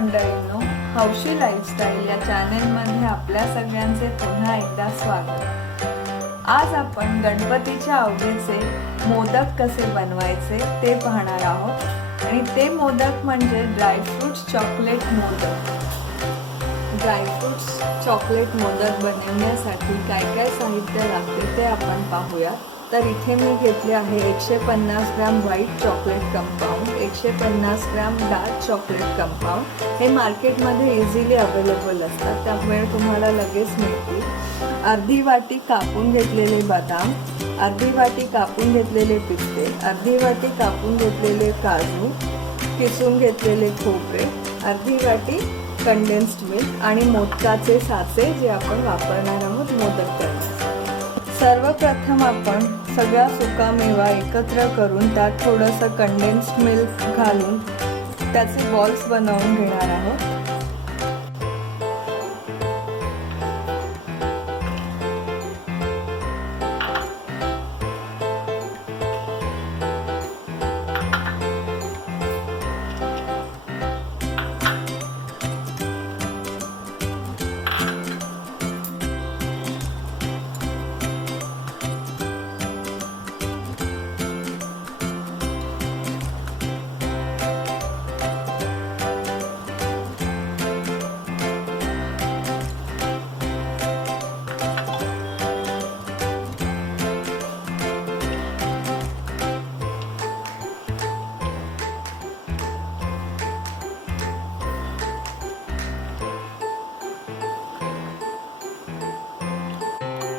मंडळींनो, हौशी लाईफस्टाईल या चॅनेलमध्ये आपल्या सगळ्यांचे पुन्हा एकदा स्वागत। आज आपण गणपतीच्या आवडीचे मोदक कसे बनवायचे ते पाहणार आहोत आणि ते मोदक म्हणजे dry fruits chocolate modak. Dry fruits chocolate modak बनवण्यासाठी काय काय साहित्य लागते ते आपण पाहूया। तर इथे मी घेतले आहे 150 ग्राम व्हाईट चॉकलेट कंपाऊंड, 150 ग्राम डार्क चॉकलेट कंपाऊंड। हे मार्केटमध्ये इझिली अवेलेबल असतात, त्यामुळे तुम्हाला लगेच मिळतील। अर्धी वाटी कापून घेतलेले बदाम, अर्धी वाटी कापून घेतलेले पिस्ते, अर्धी वाटी कापून घेतलेले काजू, किसून घेतलेले खोबरे, अर्धी वाटी कंडेन्स्ड मिल्क आणि मोदकाचे साचे जे आपण वापरणार आहोत मोदक करण्यासाठी। सर्वप्रथम आपण सगळा सुका मेवा एकत्र करून त्यात थोडंसं कंडेन्स्ड मिल्क घालून त्याचे बॉल्स बनवून घेणार आहोत।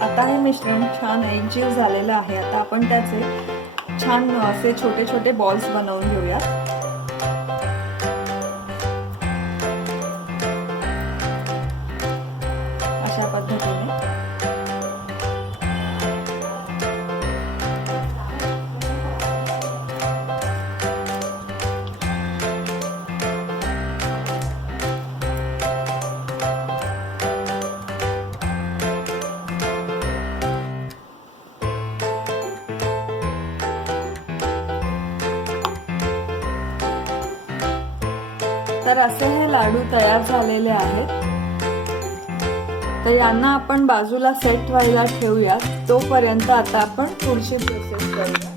आता हे मिश्रण छान एकजीव झालेलं आहे। आता आपण त्याचे छान असे छोटे छोटे बॉल्स बनवून घेऊया। अशा पद्धतीने तर असे हे लाडू तयार झालेले आहेत। तर यांना आपण बाजूला सेट व्हायला ठेवूया। तोपर्यंत आता आपण पुढची प्रोसेस करूया।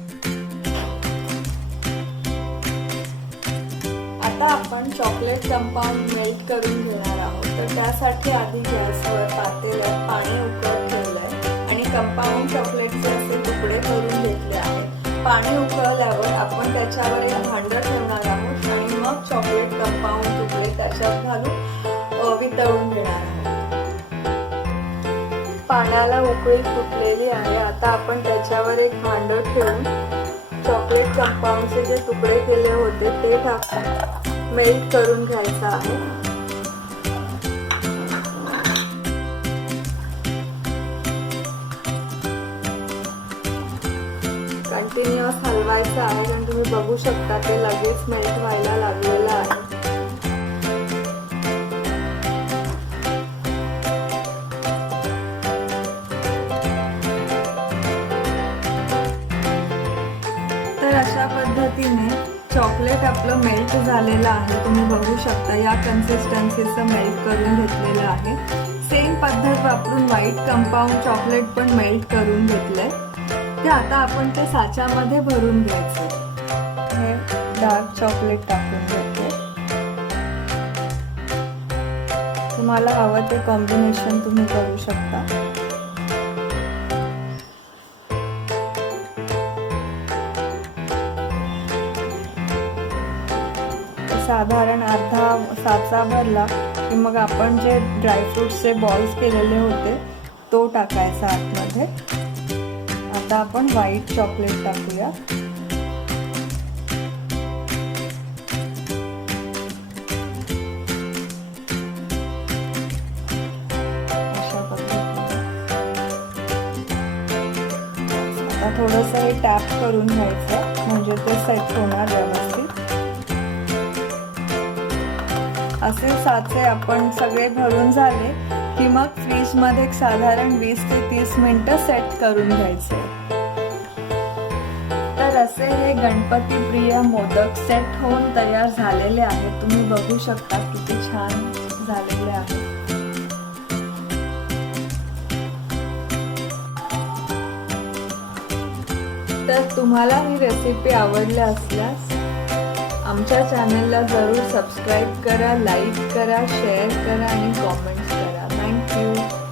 आता आपण चॉकलेट कंपाऊंड मेल्ट करून घेणार आहोत। तर त्यासाठी आधी गॅसवर पातेल्यात पाणी उकळत ठेवलंय आणि कंपाऊंड चॉकलेटचे असे तुकडे करून घेतले आहेत। पाणी उकळल्यावर आपण त्याच्यावर एक भांडं ठेवणार आहोत आणि मग चॉकलेट कंपाऊंड तुकडे त्याच्यात घालून वितळून घेणार आहोत। पाण्याला उकळी फुटलेली आहे। आता आपण त्याच्यावर एक भांडं ठेवून चॉकलेट कंपाऊंडचे जे तुकडे केले होते ते टाकून मेल्ट करून घ्यायचं आहे। कंटिन्युअस हलवायचं आहे कारण तुम्ही बघू शकता ते लगेच मेल्ट व्हायला लागलेलं आहे। तर अशा पद्धतीने चॉकलेट आपलं मेल्ट झालेलं आहे। तुम्ही बघू शकता या कन्सिस्टन्सीचं मेल्ट करून घेतलेलं आहे। सेम पद्धत वापरून व्हाईट कंपाऊंड चॉकलेट पण मेल्ट करून घेतलंय। ते आता आपण ते साच्यामध्ये भरून घ्यायचं। हे डार्क चॉकलेट टाकून घेते। तुम्हाला हवं ते कॉम्बिनेशन तुम्ही करू शकता। साधारण अर्धा साचा भरला की मग आपण जे ड्रायफ्रुट्सचे बॉल्स केलेले होते तो टाकायचा आतमध्ये। आता आपण व्हाईट चॉकलेट टाकूया। अशा पद्धतीने आता थोडंसं हे टॅप करून घ्यायचं म्हणजे ते सेट होणार व्यवस्थित। असे साचे आपण सगळे भरून झाले की मग फ्रीज मध्ये साधारण 20 ते 30 मिनिटं सेट करून घ्यायचे। तर तर असे हे गणपती प्रिय मोदक सेट होऊन तयार झालेले आहेत. तुम्ही बघू शकता किती छान झालेले आहेत. तर तुम्हाला ही रेसिपी आवडली असल्यास आमच्या चॅनलला जरूर सबस्क्राईब करा, लाईक करा, शेअर करा आणि कॉमेंट्स करा. थँक्यू.